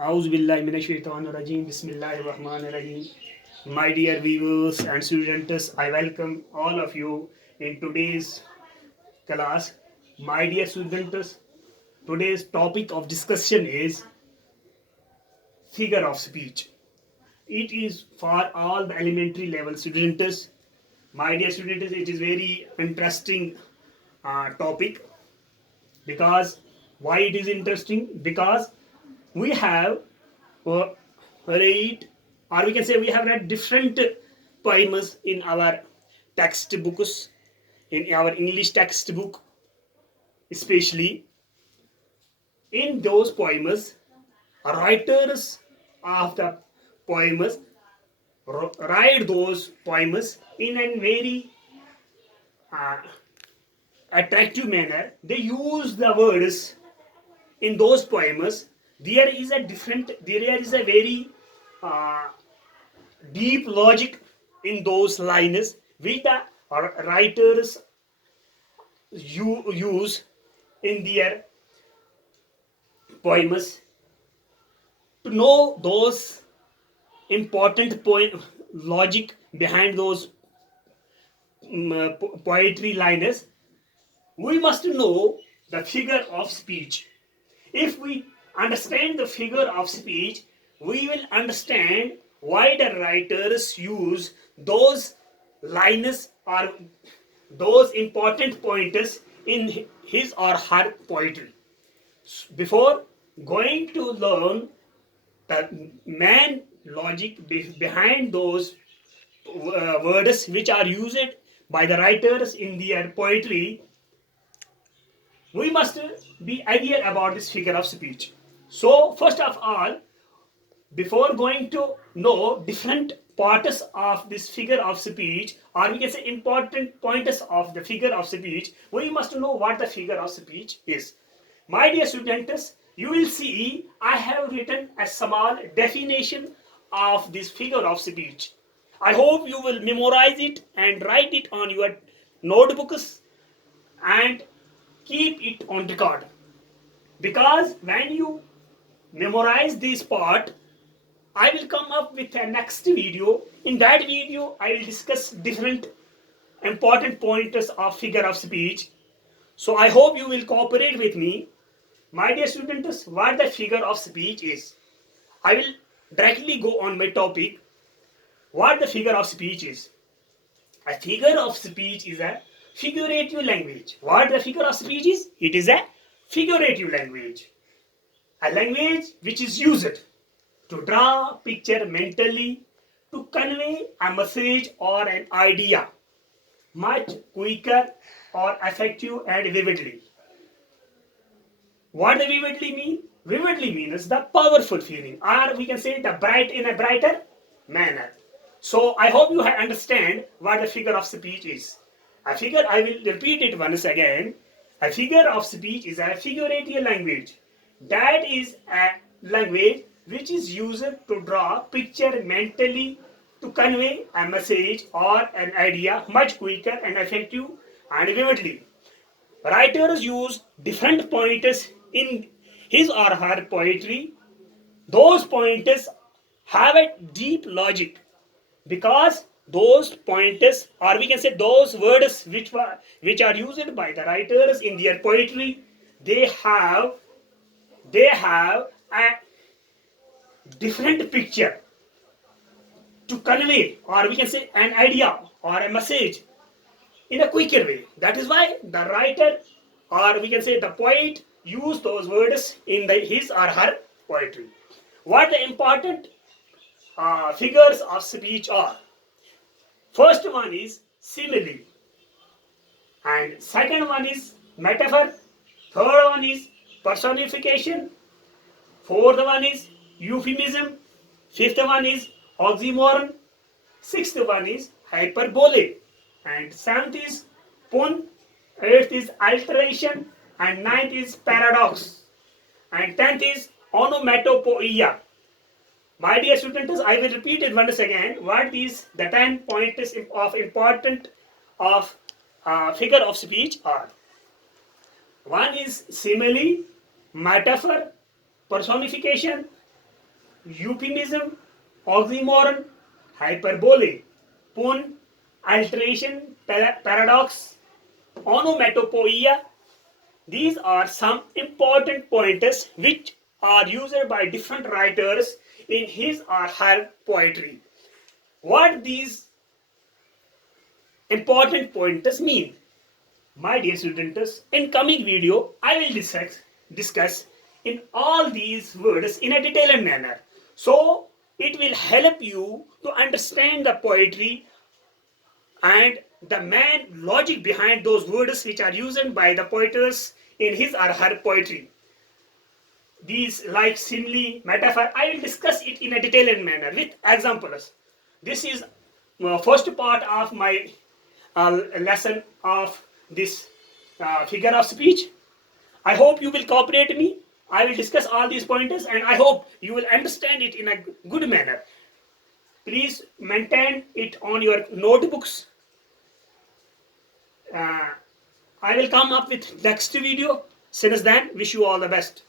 Auzubillahiminashaitanirrajim. Bismillahirrahmanirrahim. My dear viewers and students, I welcome all of you in today's class. My dear students, today's topic of discussion is figure of speech. It is for all the elementary level students. My dear students, it is very interesting topic because why it is interesting? Because we have read, or we can say we have read different poems in our textbooks, in our English textbook, especially in those poems, writers of the poems write those poems in a very uh, attractive manner. They use the words in those poems. There is a very uh, deep logic in those lines which the writers use in their poems. To know those important point logic behind those poetry lines, we must know the figure of speech. If we understand the figure of speech, we will understand why the writers use those lines or those important pointers in his or her poetry. Before going to learn the main logic behind those words which are used by the writers in their poetry, we must be aware about this figure of speech. So, first of all, before going to know different parts of this figure of speech, or we can say important pointers of the figure of speech, we must know what the figure of speech is. My dear students, you will see I have written a small definition of this figure of speech. I hope you will memorize it and write it on your notebooks and keep it on record. Because when you memorize this part, I will come up with a next video. In that video, I will discuss different important pointers of figure of speech. So I hope you will cooperate with me. My dear students, what the figure of speech is. I will directly go on my topic. What the figure of speech is. A figure of speech is a figurative language. What the figure of speech is? It is a figurative language. A language which is used to draw a picture mentally, to convey a message or an idea much quicker or effective and vividly. What the vividly mean? Vividly means the powerful feeling, or we can say the bright in a brighter manner. So I hope you understand what the figure of speech is. A figure, I will repeat it once again. A figure of speech is a figurative language. That is a language which is used to draw picture mentally, to convey a message or an idea much quicker and effective and vividly. Writers use different pointers in his or her poetry. Those pointers have a deep logic because those pointers, or we can say those words which are used by the writers in their poetry, they have a different picture to convey, or we can say an idea or a message in a quicker way. That is why the writer, or we can say the poet, use those words in his or her poetry. What the important figures of speech are? First one is simile, and second one is metaphor, third one is personification, fourth one is euphemism, fifth one is oxymoron, sixth one is hyperbole, and seventh is pun, eighth is alteration, and ninth is paradox, and tenth is onomatopoeia. My dear students, I will repeat it once again. What is the 10 points of important of figure of speech are? One is simile, metaphor, personification, euphemism, oxymoron, hyperbole, pun, alteration, paradox, onomatopoeia. These are some important pointers which are used by different writers in his or her poetry. What these important pointers mean? My dear students, in coming video, I will discuss in all these words in a detailed manner. So, it will help you to understand the poetry and the main logic behind those words which are used by the poetess in his or her poetry. These like simile, metaphor, I will discuss it in a detailed manner with examples. This is first part of my lesson of this figure of speech. I hope you will cooperate me. I will discuss all these pointers and I hope you will understand it in a good manner. Please maintain it on your notebooks. I will come up with next video. Since then, wish you all the best.